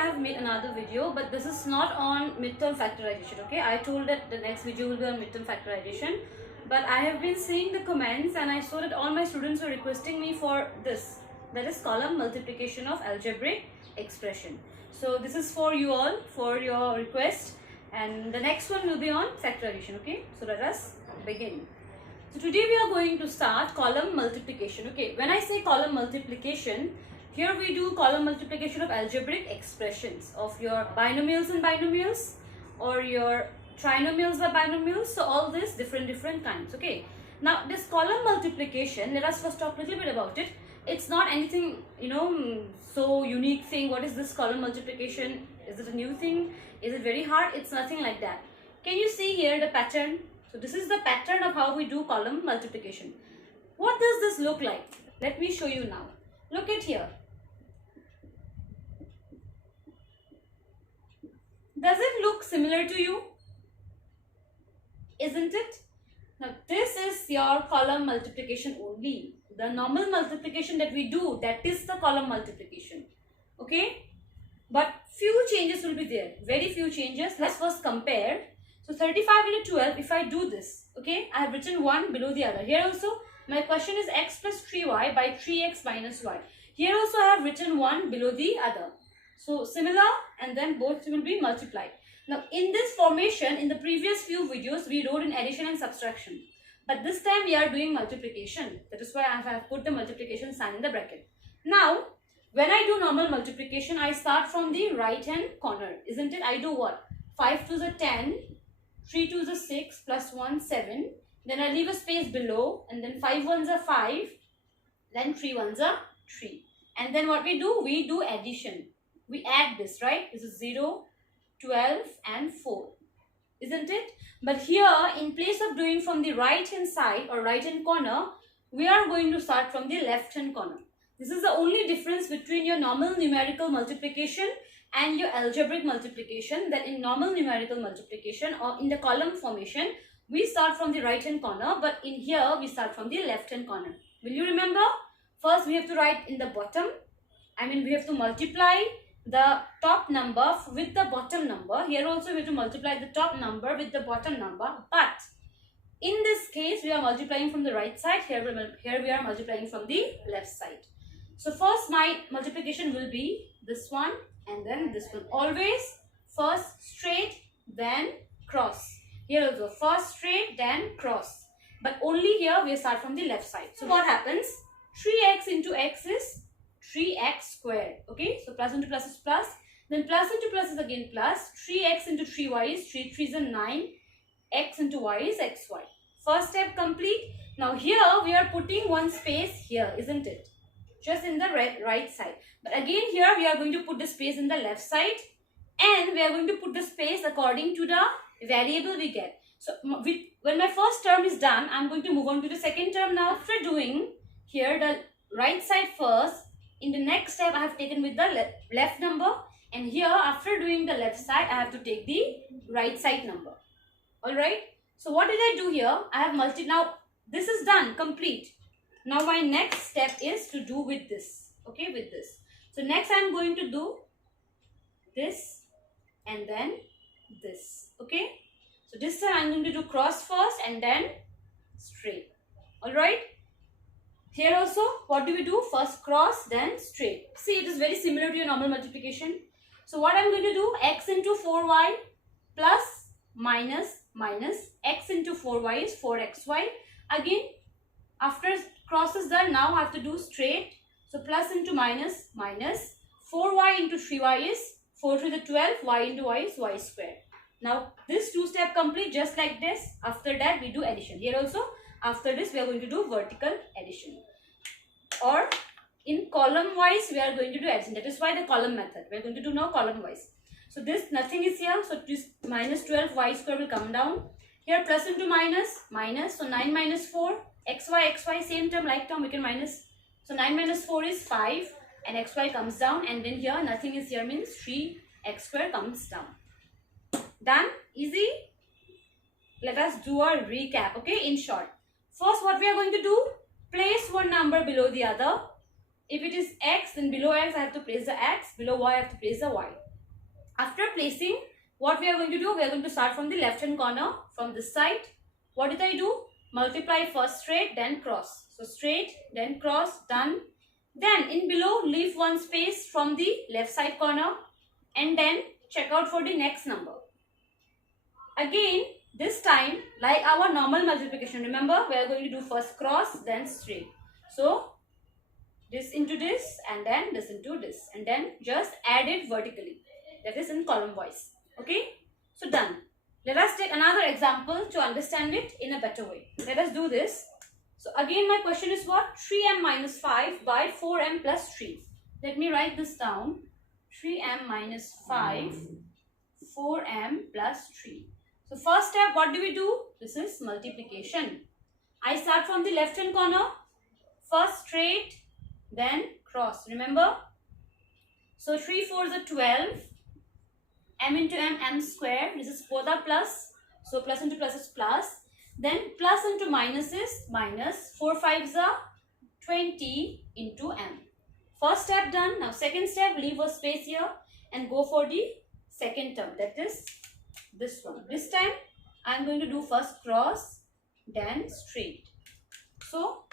I have made another video, but this is not on midterm factorization. Okay, I told that the next video will be on midterm factorization, but I have been seeing the comments and I saw that all my students were requesting me for this, that is column multiplication of algebraic expression. So this is for you all, for your request, and the next one will be on factorization. Okay, so let us begin. So today we are going to start column multiplication. Okay, when I say column multiplication, here we do column multiplication of algebraic expressions of your binomials and binomials, or your trinomials or binomials. So all this different kinds. Okay, now this column multiplication, let us first talk a little bit about it. It's not anything, so unique thing. What is this column multiplication? Is it a new thing? Is it very hard? It's nothing like that. Can you see here the pattern? So this is the pattern of how we do column multiplication. What does this look like? Let me show you now. Look at here. Does it look similar to you? Isn't it? Now this is your column multiplication only. The normal multiplication that we do, that is the column multiplication. Okay? But few changes will be there. Very few changes. Let's first compare. So 35 into 12, if I do this, okay, I have written one below the other. Here also, my question is x plus 3y by 3x minus y. Here also I have written one below the other. So similar, and then both will be multiplied. Now in this formation, in the previous few videos, we wrote in addition and subtraction. But this time we are doing multiplication. That is why I have put the multiplication sign in the bracket. Now, when I do normal multiplication, I start from the right hand corner. Isn't it? I do what? 5 to the 10, 3 to the 6, plus 1, 7. Then I leave a space below, and then 5 ones are 5. Then 3 ones are 3. And then what we do? We do addition. We add this, right? This is 0, 12 and 4. Isn't it? But here, in place of doing from the right hand side or right hand corner, we are going to start from the left hand corner. This is the only difference between your normal numerical multiplication and your algebraic multiplication, that in normal numerical multiplication or in the column formation, we start from the right hand corner, but in here we start from the left hand corner. Will you remember? First we have to write in the bottom, we have to multiply the top number with the bottom number. Here also we have to multiply the top number with the bottom number, but in this case we are multiplying from the right side. Here we are multiplying from the left side. So first my multiplication will be this one and then this one. Always first straight, then cross. Here also first straight, then cross. But only here we start from the left side. So what happens? 3x into x is 3x squared. Okay, so plus into plus is plus. Then plus into plus is again plus. 3x into 3y is 3 3s are 9. X into y is xy. First step complete. Now here we are putting one space here, isn't it? Just in the right side. But again here we are going to put the space in the left side, and we are going to put the space according to the variable we get. So when my first term is done, I am going to move on to the second term now. After doing here the right side first, in the next step I have taken with the left number, and here after doing the left side I have to take the right side number. Alright. So what did I do here? I have multiplied. Now this is done, complete. Now my next step is to do with this. Okay, with this. So next I am going to do this and then this. Okay. So this time I am going to do cross first and then straight. Alright. Here also, what do we do? First cross, then straight. See, it is very similar to your normal multiplication. So what I am going to do? X into 4y plus minus x into 4y is 4xy. Again, after cross is done, now I have to do straight. So plus into minus, 4y into 3y is 4 to the 12, y into y is y squared. Now this two step complete just like this. After that we do addition. Here also after this we are going to do vertical addition. Or in column wise we are going to do addition. That is why the column method. We are going to do now column wise. So this nothing is here. So this minus 12 y square will come down. Here plus into minus. So 9 minus 4. xy same term like term we can minus. So 9 minus 4 is 5 and xy comes down, and then here nothing is here means 3x square comes down. Done? Easy? Let us do a recap. Okay, in short. First what we are going to do? Place one number below the other. If it is x, then below x I have to place the x, below y I have to place the y. After placing, what we are going to do, we are going to start from the left hand corner from this side. What did I do? Multiply first straight, then cross. So straight, then cross, done. Then in below, leave one space from the left side corner and then check out for the next number. Again, this time, like our normal multiplication, remember, we are going to do first cross, then straight. So this into this and then this into this and then just add it vertically. That is in column wise. Okay, so done. Let us take another example to understand it in a better way. Let us do this. So again, my question is what? 3m minus 5 by 4m plus 3. Let me write this down. 3m minus 5, 4m plus 3. So first step, what do we do? This is multiplication. I start from the left hand corner. First straight, then cross. Remember? So 3 4s are 12. M into m square. This is both are plus. So plus into plus is plus. Then plus into minus is minus. 4 5s are 20 into m. First step done. Now second step, leave a space here and go for the second term. That is this one. This time I am going to do first cross, then straight. So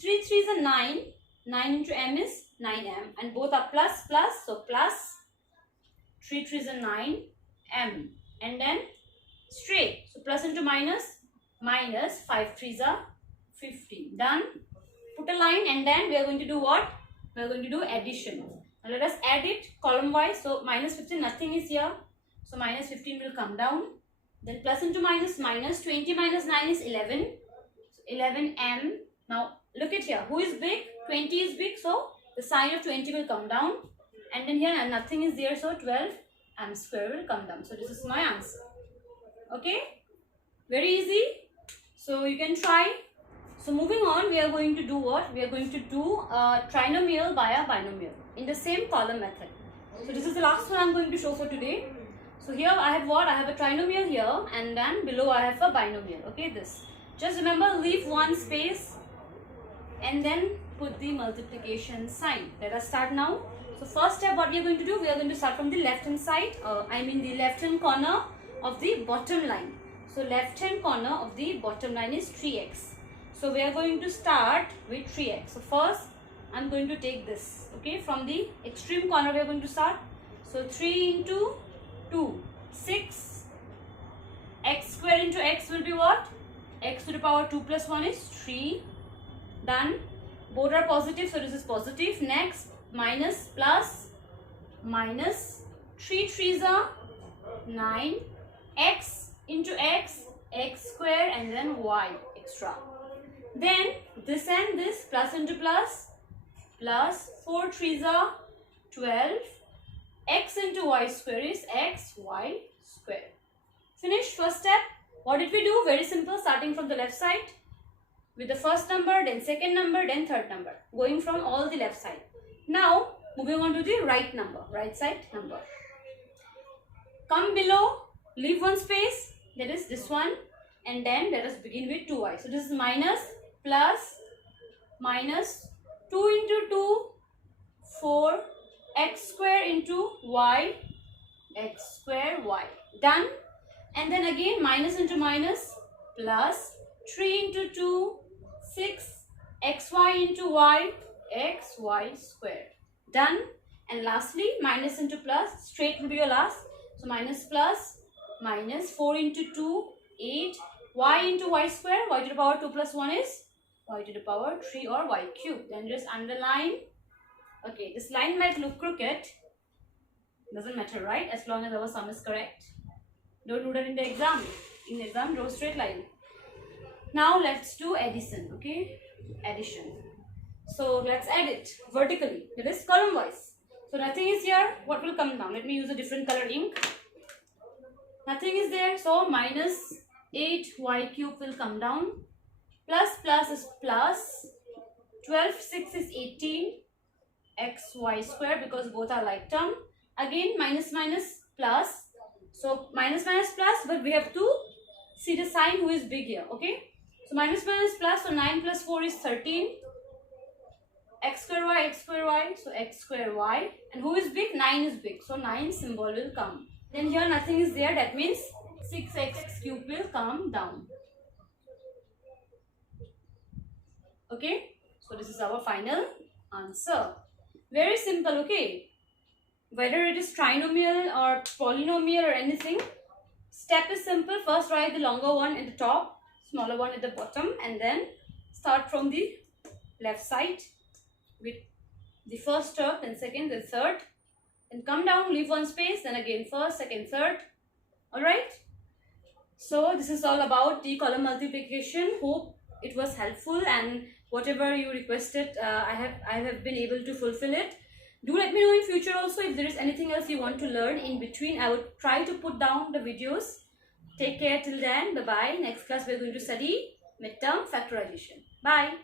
3 3s are 9. 9 into m is 9m and both are plus plus. So plus 3 3s are 9 m and then straight. So plus into minus, minus 5 3s are 15. Done. Put a line and then we are going to do what? We are going to do addition. Now let us add it column wise. So minus 15, nothing is here. So minus 15 will come down. Then plus into minus, minus 20 minus 9 is 11. So 11m. Now look at here. Who is big? 20 is big. So the sign of 20 will come down. And then here nothing is there. So 12m square will come down. So this is my answer. Okay. Very easy. So you can try. So moving on, we are going to do what? We are going to do a trinomial by a binomial in the same column method. So this is the last one I am going to show for today. So here I have what? I have a trinomial here and then below I have a binomial. Okay, this. Just remember, leave one space and then put the multiplication sign. Let us start now. So first step, what we are going to do? We are going to start from the left hand side. The left hand corner of the bottom line. So left hand corner of the bottom line is 3x. So we are going to start with 3x. So first I am going to take this. Okay, from the extreme corner we are going to start. So 3 into 2, 6. X square into x will be what? X to the power 2 plus 1 is 3. Done. Both are positive, so this is positive. Next, minus plus minus. 3 3s are 9. X into x, x square and then y extra. Then this and this plus into plus, plus 4 3s are 12. X into y square is x y square. Finish first step. What did we do? Very simple, starting from the left side with the first number, then second number, then third number, going from all the left side. Now moving on to the right number, right side number. Come below, leave one space, that is this one, and then let us begin with 2y. So this is minus, plus, minus 2 into 2, 4, x square into y, x square y. Done. And then again minus into minus, plus 3 into 2, 6, xy into y, xy square. Done. And lastly minus into plus, straight will be your last. So minus plus, minus 4 into 2, 8, y into y square, y to the power 2 plus 1 is y to the power 3 or y cube. Then just underline. Okay, this line might look crooked. Doesn't matter, right? As long as our sum is correct. Don't do that in the exam. In the exam, draw a straight line. Now let's do addition. Okay, addition. So let's add it vertically. That is column wise. So nothing is here. What will come down? Let me use a different color ink. Nothing is there. So minus 8y cube will come down. Plus plus is plus. 12 6 is 18. Xy square, because both are like term. Again minus minus plus. So minus minus plus, but we have to see the sign who is big here. Okay. So minus minus plus. So 9 plus 4 is 13. x square y, so x square y, and who is big? 9 is big, so 9 symbol will come. Then here nothing is there, that means 6x cube will come down. Okay, so this is our final answer. Very simple, okay? Whether it is trinomial or polynomial or anything, step is simple. First write the longer one at the top, smaller one at the bottom, and then start from the left side with the first term, then second, then third, then come down, leave one space, then again first, second, third. Alright, so this is all about the column multiplication. Hope it was helpful, and whatever you requested, I have been able to fulfill it. Do let me know in future also if there is anything else you want to learn in between. I would try to put down the videos. Take care till then. Bye bye. Next class we are going to study midterm factorization. Bye.